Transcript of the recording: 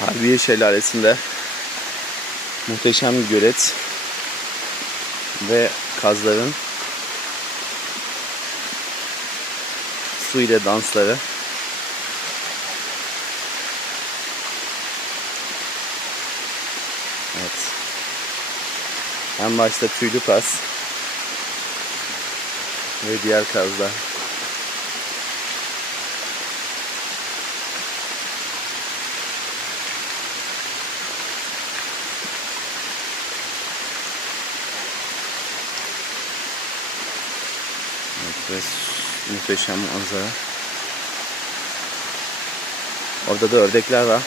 Harbiye Şelalesi'nde muhteşem bir gölet ve kazların su ile dansları. Evet. En başta tüylü kaz ve diğer kazlar. Evet, ve muhteşem manzara. Orada da ördekler var.